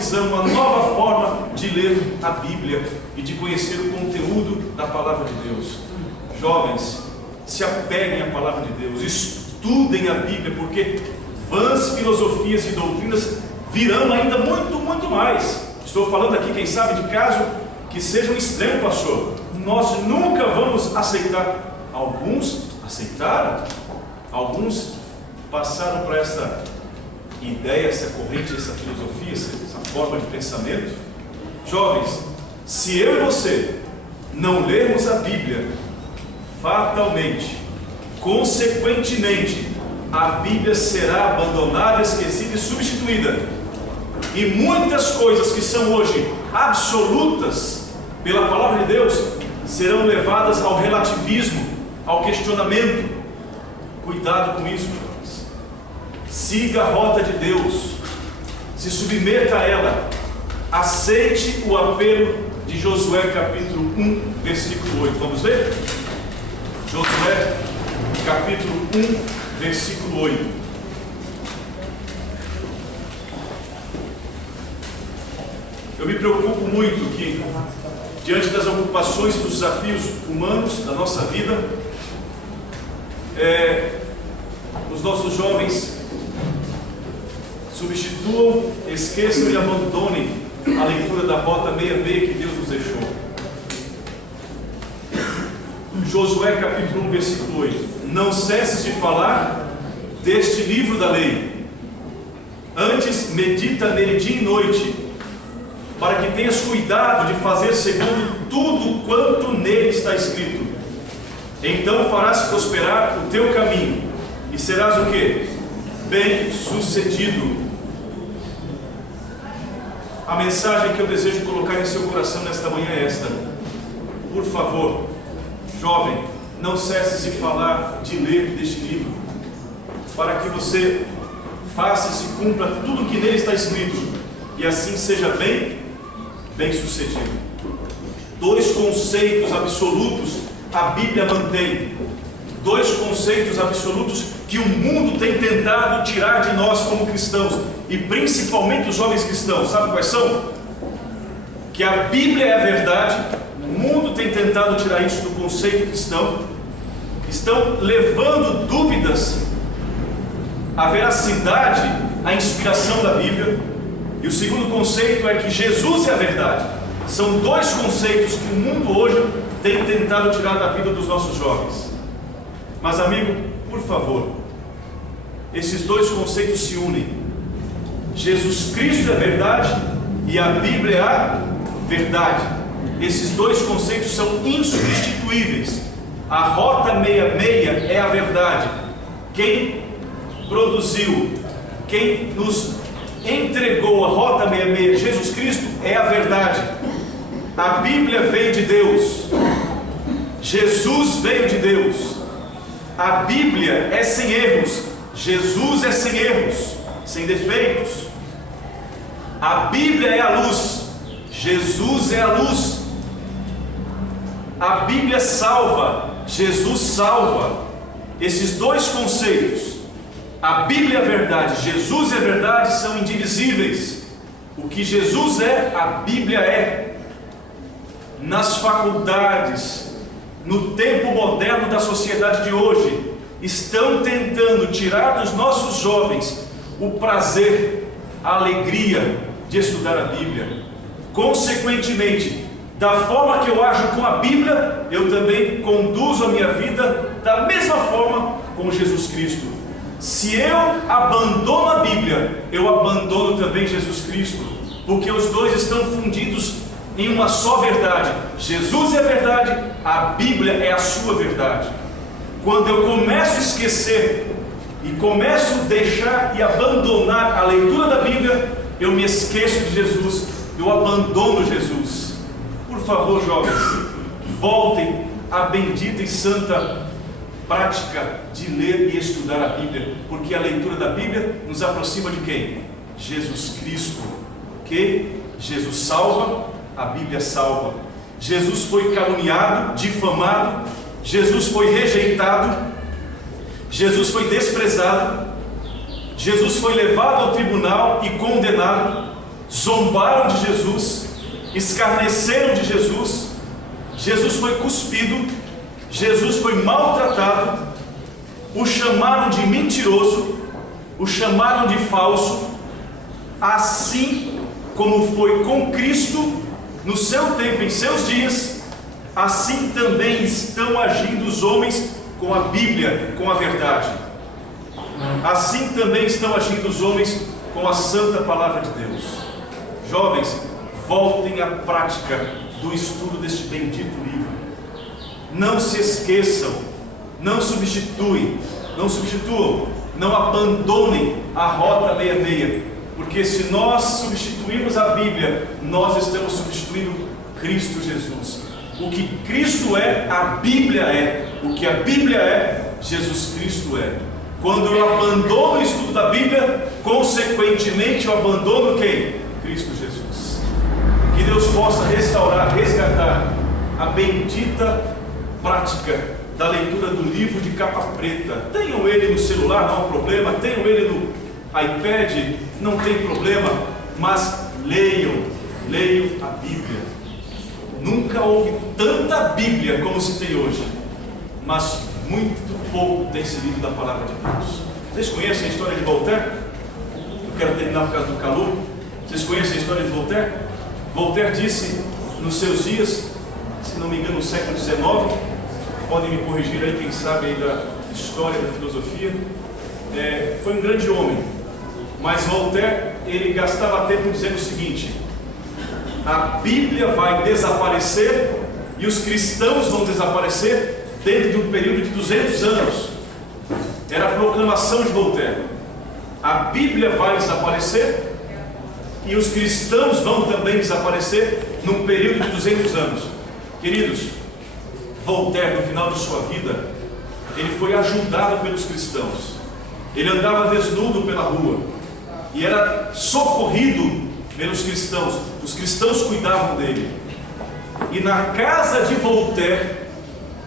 visão, uma nova forma de ler a Bíblia e de conhecer o conteúdo da Palavra de Deus. Jovens, se apeguem à Palavra de Deus, estudem a Bíblia, porque vãs filosofias e doutrinas virão ainda muito mais. Estou falando aqui, quem sabe, de caso que seja um extremo, pastor. Nós nunca vamos aceitar. Alguns aceitaram, alguns passaram para essa ideia, essa corrente, essa filosofia, essa forma de pensamento. Jovens, se eu e você não lermos a Bíblia, fatalmente, consequentemente, a Bíblia será abandonada, esquecida e substituída. E muitas coisas que são hoje absolutas pela Palavra de Deus serão levadas ao relativismo, ao questionamento. Cuidado com isso, jovens. Siga a rota de Deus, se submeta a ela, aceite o apelo de Josué capítulo 1, versículo 8. Vamos ler? Josué capítulo 1, versículo 8. Eu me preocupo muito que, diante das ocupações e dos desafios humanos da nossa vida, os nossos jovens substituam, esqueçam e abandonem a leitura da rota 66 que Deus nos deixou. Josué capítulo 1, versículo 8. Não cesses de falar deste livro da lei, antes medita nele dia e noite, para que tenhas cuidado de fazer segundo tudo quanto nele está escrito. Então farás prosperar o teu caminho, e serás o quê? Bem sucedido. A mensagem que eu desejo colocar em seu coração nesta manhã é esta: por favor, jovem, não cesses de falar, de ler deste livro, para que você faça e se cumpra tudo que nele está escrito, e assim seja bem sucedido. Dois conceitos absolutos a Bíblia mantém. Dois conceitos absolutos que o mundo tem tentado tirar de nós como cristãos, e principalmente os jovens cristãos. Sabe quais são? Que a Bíblia é a verdade. O mundo tem tentado tirar isso do conceito cristão. Estão levando dúvidas à veracidade, à inspiração da Bíblia. E o segundo conceito é que Jesus é a verdade. São dois conceitos que o mundo hoje tem tentado tirar da vida dos nossos jovens. Mas, amigo, por favor, esses dois conceitos se unem. Jesus Cristo é a verdade e a Bíblia é a verdade. Esses dois conceitos são insubstituíveis. A rota 66 é a verdade. Quem produziu, quem nos entregou a rota 66, Jesus Cristo, é a verdade. A Bíblia veio de Deus, Jesus veio de Deus. A Bíblia é sem erros, Jesus é sem erros, sem defeitos. A Bíblia é a luz, Jesus é a luz. A Bíblia salva, Jesus salva. Esses dois conceitos, a Bíblia é a verdade, Jesus é a verdade, são indivisíveis. O que Jesus é, a Bíblia é. Nas faculdades, no tempo moderno da sociedade de hoje, estão tentando tirar dos nossos jovens o prazer, a alegria de estudar a Bíblia. Consequentemente, da forma que eu ajo com a Bíblia, eu também conduzo a minha vida da mesma forma com Jesus Cristo. Se eu abandono a Bíblia, eu abandono também Jesus Cristo, porque os dois estão fundidos em uma só verdade. Jesus é a verdade, a Bíblia é a sua verdade. Quando eu começo a esquecer e começo a deixar e abandonar a leitura da Bíblia, eu me esqueço de Jesus, eu abandono Jesus. Por favor, jovens, voltem à bendita e santa prática de ler e estudar a Bíblia, porque a leitura da Bíblia nos aproxima de quem? Jesus Cristo. Ok? Jesus salva, a Bíblia salva. Jesus foi caluniado, difamado, Jesus foi rejeitado, Jesus foi desprezado, Jesus foi levado ao tribunal e condenado, zombaram de Jesus, escarneceram de Jesus, Jesus foi cuspido, Jesus foi maltratado, o chamaram de mentiroso, o chamaram de falso, assim como foi com Cristo no seu tempo, em seus dias, assim também estão agindo os homens com a Bíblia, com a verdade. Assim também estão agindo os homens com a santa palavra de Deus. Jovens, voltem à prática do estudo deste bendito livro. Não se esqueçam, não substituam, não abandonem a rota 66, porque se nós substituirmos a Bíblia, nós estamos substituindo Cristo Jesus. O que Cristo é, a Bíblia é. O que a Bíblia é, Jesus Cristo é. Quando eu abandono o estudo da Bíblia, consequentemente eu abandono quem? Cristo Jesus. Que Deus possa restaurar, resgatar a bendita prática da leitura do livro de capa preta. Tenham ele no celular, não há problema. Tenham ele no iPad, não tem problema. Mas leiam a Bíblia. Nunca houve tanta Bíblia como se tem hoje, mas muito pouco tem se lido da palavra de Deus. Vocês conhecem a história de Voltaire? Eu quero terminar por causa do calor. Vocês conhecem a história de Voltaire? Voltaire disse nos seus dias, se não me engano no século XIX, podem me corrigir aí quem sabe aí da história da filosofia, foi um grande homem, mas Voltaire, ele gastava tempo dizendo o seguinte: a Bíblia vai desaparecer e os cristãos vão desaparecer dentro de um período de 200 anos. Era a proclamação de Voltaire. A Bíblia vai desaparecer e os cristãos vão também desaparecer num período de 200 anos. Queridos, Voltaire, no final de sua vida, ele foi ajudado pelos cristãos. Ele andava desnudo pela rua e era socorrido pelos cristãos. Os cristãos cuidavam dele. E na casa de Voltaire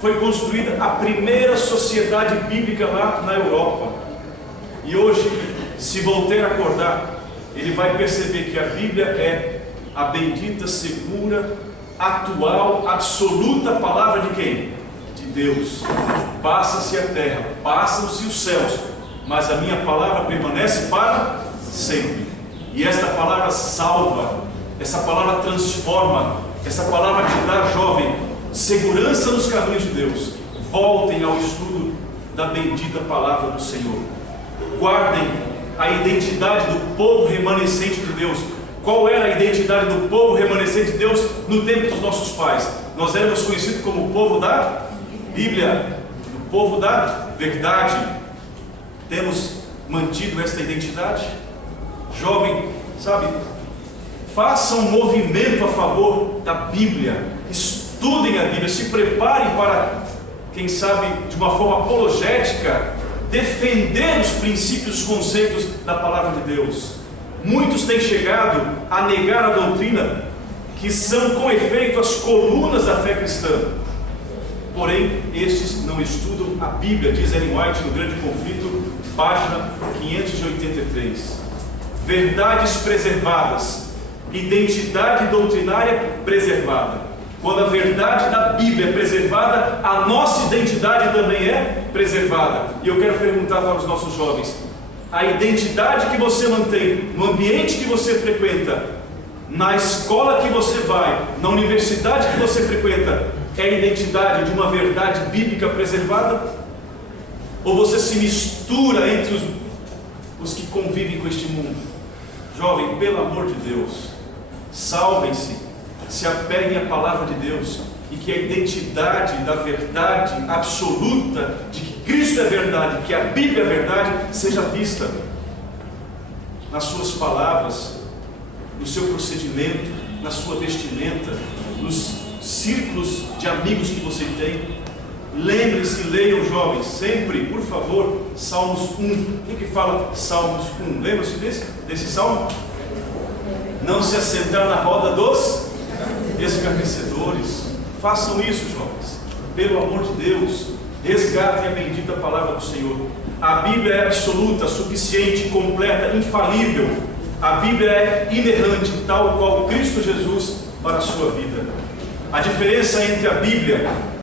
foi construída a primeira sociedade bíblica lá na Europa. E hoje, se Voltaire acordar, ele vai perceber que a Bíblia é a bendita, segura, atual, absoluta palavra de quem? De Deus. Passa-se a terra, passam-se os céus, mas a minha palavra permanece para sempre. E esta palavra salva, essa palavra transforma, essa palavra te dá, jovem, segurança nos caminhos de Deus. Voltem ao estudo da bendita palavra do Senhor. Guardem a identidade do povo remanescente de Deus. Qual era a identidade do povo remanescente de Deus no tempo dos nossos pais? Nós éramos conhecidos como o povo da Bíblia, o povo da verdade. Temos mantido esta identidade? Jovem, sabe, faça um movimento a favor da Bíblia, estudem a Bíblia, se preparem para, quem sabe, de uma forma apologética, defender os princípios, os conceitos da palavra de Deus. Muitos têm chegado a negar a doutrina que são com efeito as colunas da fé cristã. Porém, estes não estudam a Bíblia, diz Ellen White no Grande Conflito, página 583. Verdades preservadas, identidade doutrinária preservada. Quando a verdade da Bíblia é preservada, a nossa identidade também é preservada. E eu quero perguntar para os nossos jovens: a identidade que você mantém no ambiente que você frequenta, na escola que você vai, na universidade que você frequenta, é a identidade de uma verdade bíblica preservada? Ou você se mistura entre os que convivem com este mundo? Jovem, pelo amor de Deus, salvem-se, se apeguem à palavra de Deus, e que a identidade da verdade absoluta, de que Cristo é verdade, que a Bíblia é verdade, seja vista nas suas palavras, no seu procedimento, na sua vestimenta, nos círculos de amigos que você tem. Lembre-se, leiam, jovens, sempre, por favor, Salmos 1. Quem que fala Salmos 1? Lembra-se desse salmo? Não se assentar na roda dos escarnecedores. Façam isso, jovens, pelo amor de Deus. Resgatem a bendita palavra do Senhor. A Bíblia é absoluta, suficiente, completa, infalível. A Bíblia é inerrante, tal qual Cristo Jesus para a sua vida. A diferença entre a Bíblia